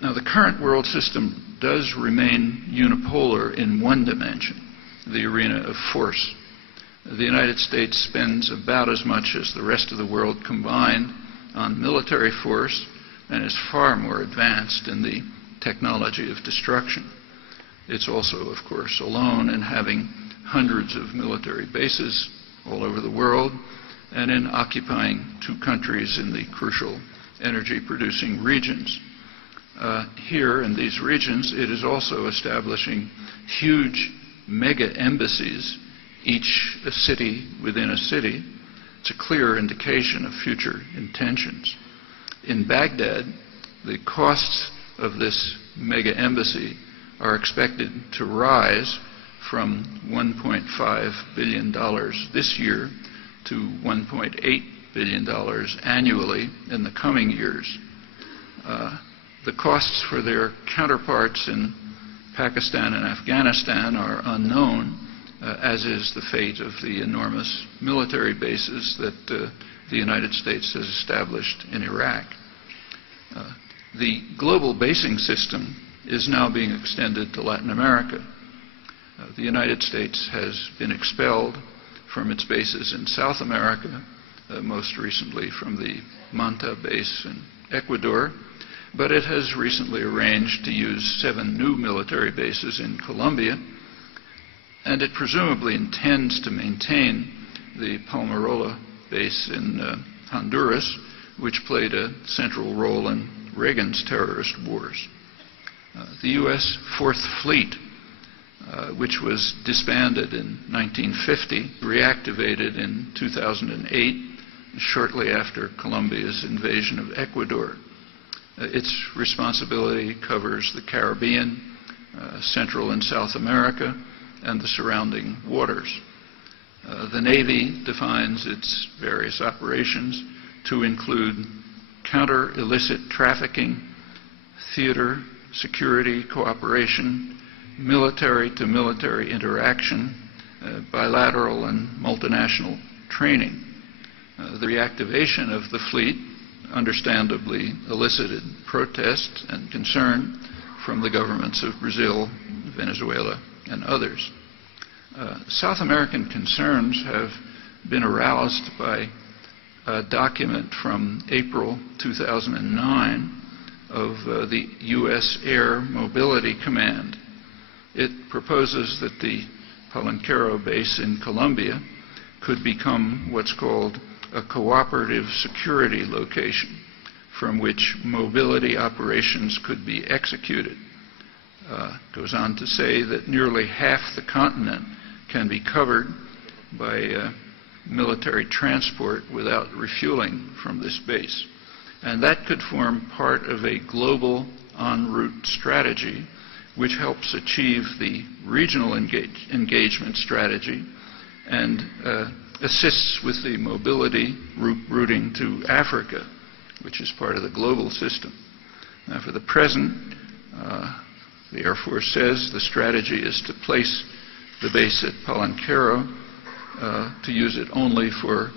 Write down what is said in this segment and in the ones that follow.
Now, the current world system does remain unipolar in one dimension, the arena of force. The United States spends about as much as the rest of the world combined on military force and is far more advanced in the technology of destruction. It's also, of course, alone in having hundreds of military bases all over the world and in occupying 2 countries in the crucial energy-producing regions. Here in these regions, it is also establishing huge mega embassies, each a city within a city. It's a clear indication of future intentions. In Baghdad, the costs of this mega embassy are expected to rise from $1.5 billion this year to $1.8 billion annually in the coming years. The costs for their counterparts in Pakistan and Afghanistan are unknown, as is the fate of the enormous military bases that the United States has established in Iraq. The global basing system is now being extended to Latin America. The United States has been expelled from its bases in South America, most recently from the Manta base in Ecuador, but it has recently arranged to use 7 new military bases in Colombia, and it presumably intends to maintain the Palmarola base in Honduras, which played a central role in Reagan's terrorist wars. The U.S. Fourth Fleet, which was disbanded in 1950, reactivated in 2008, shortly after Colombia's invasion of Ecuador. Its responsibility covers the Caribbean, Central and South America, and the surrounding waters. The Navy defines its various operations to include counter-illicit trafficking, theater, security cooperation, military-to-military interaction, bilateral and multinational training. The reactivation of the fleet understandably elicited protest and concern from the governments of Brazil, Venezuela, and others. South American concerns have been aroused by a document from April 2009 of the U.S. Air Mobility Command. It proposes that the Palenquero base in Colombia could become what's called a cooperative security location from which mobility operations could be executed. Goes on to say that nearly half the continent can be covered by military transport without refueling from this base. And that could form part of a global en route strategy which helps achieve the regional engagement strategy and assists with the mobility routing to Africa, which is part of the global system. Now, for the present, the Air Force says the strategy is to place the base at Palenquero, to use it only for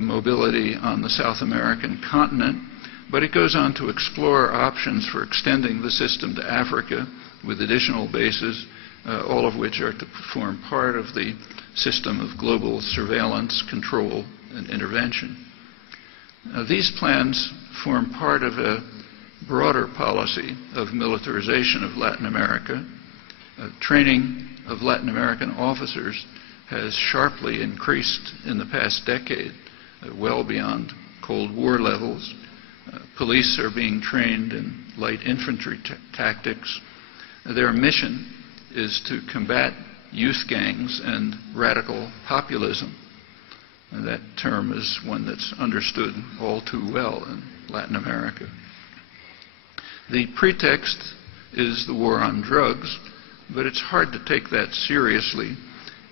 mobility on the South American continent, but it goes on to explore options for extending the system to Africa with additional bases, all of which are to form part of the system of global surveillance, control, and intervention. These plans form part of a broader policy of militarization of Latin America. Training of Latin American officers has sharply increased in the past decade, well beyond Cold War levels. Police are being trained in light infantry tactics. Their mission is to combat youth gangs and radical populism. And that term is one that's understood all too well in Latin America. The pretext is the war on drugs, but it's hard to take that seriously,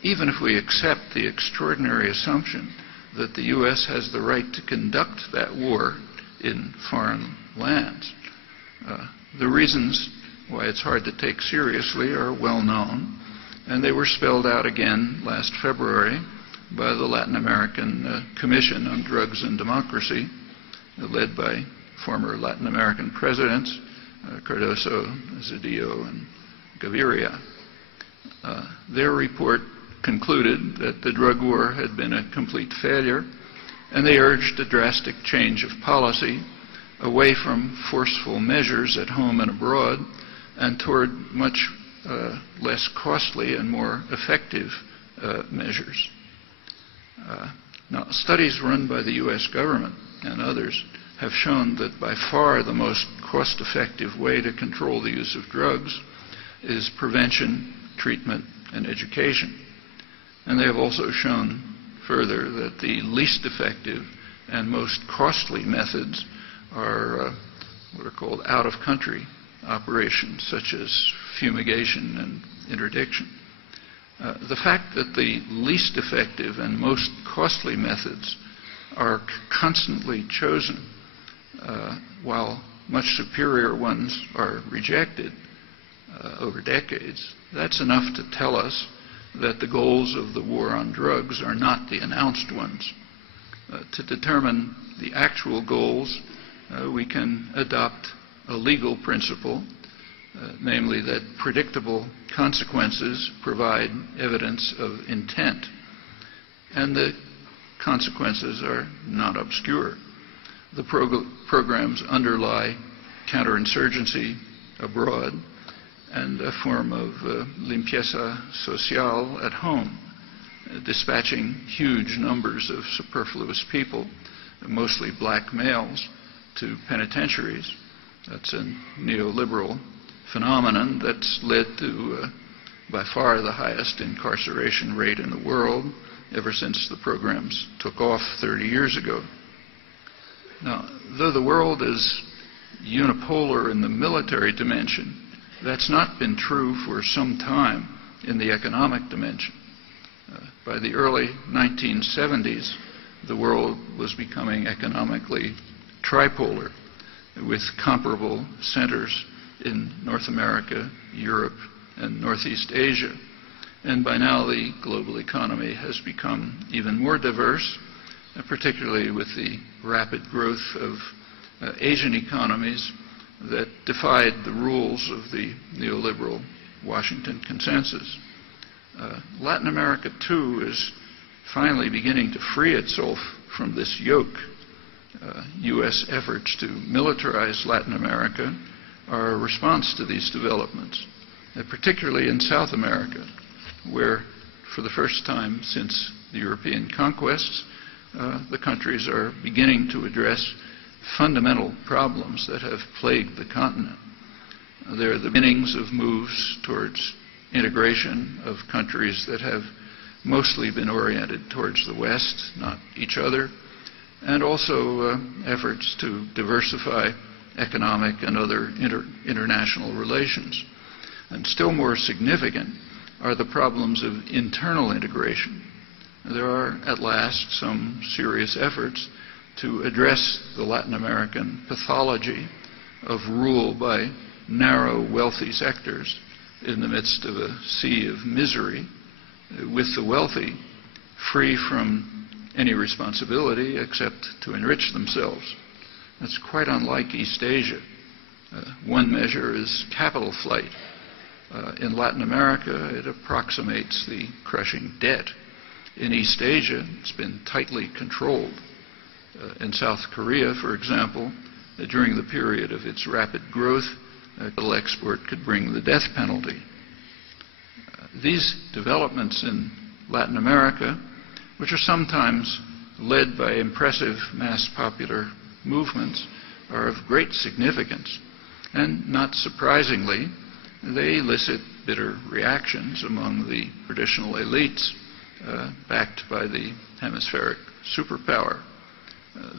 even if we accept the extraordinary assumption that the U.S. has the right to conduct that war in foreign lands. The reasons why it's hard to take seriously are well known, and they were spelled out again last February by the Latin American Commission on Drugs and Democracy, led by former Latin American presidents Cardoso, Zedillo, and Gaviria. Their report concluded that the drug war had been a complete failure, and they urged a drastic change of policy away from forceful measures at home and abroad and toward much less costly and more effective measures. Now, studies run by the U.S. government and others have shown that by far the most cost-effective way to control the use of drugs is prevention, treatment, and education. And they have also shown further that the least effective and most costly methods are what are called out-of-country operations, such as fumigation and interdiction. The fact that the least effective and most costly methods are constantly chosen, while much superior ones are rejected over decades, that's enough to tell us that the goals of the war on drugs are not the announced ones. To determine the actual goals, we can adopt a legal principle, namely that predictable consequences provide evidence of intent. And the consequences are not obscure. The programs underlie counterinsurgency abroad and a form of limpieza social at home, dispatching huge numbers of superfluous people, mostly black males, to penitentiaries. That's a neoliberal phenomenon that's led to by far the highest incarceration rate in the world ever since the programs took off 30 years ago. Now, though the world is unipolar in the military dimension, that's not been true for some time in the economic dimension. By the early 1970s, the world was becoming economically tripolar, with comparable centers in North America, Europe, and Northeast Asia. And by now, the global economy has become even more diverse, particularly with the rapid growth of Asian economies that defied the rules of the neoliberal Washington consensus. Latin America, too, is finally beginning to free itself from this yoke. U.S. efforts to militarize Latin America are a response to these developments, particularly in South America, where for the first time since the European conquests, the countries are beginning to address fundamental problems that have plagued the continent. They're the beginnings of moves towards integration of countries that have mostly been oriented towards the West, not each other, and also efforts to diversify economic and other international relations. And still more significant are the problems of internal integration. There are, at last, some serious efforts to address the Latin American pathology of rule by narrow, wealthy sectors in the midst of a sea of misery, with the wealthy free from any responsibility except to enrich themselves. That's quite unlike East Asia. One measure is capital flight. In Latin America, it approximates the crushing debt. In East Asia, it's been tightly controlled. In South Korea, for example, during the period of its rapid growth, capital export could bring the death penalty. These developments in Latin America, which are sometimes led by impressive mass popular movements, are of great significance. And not surprisingly, they elicit bitter reactions among the traditional elites backed by the hemispheric superpower.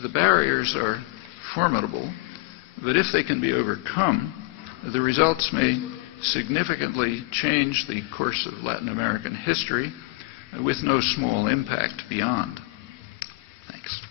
The barriers are formidable, but if they can be overcome, the results may significantly change the course of Latin American history with no small impact beyond. Thanks.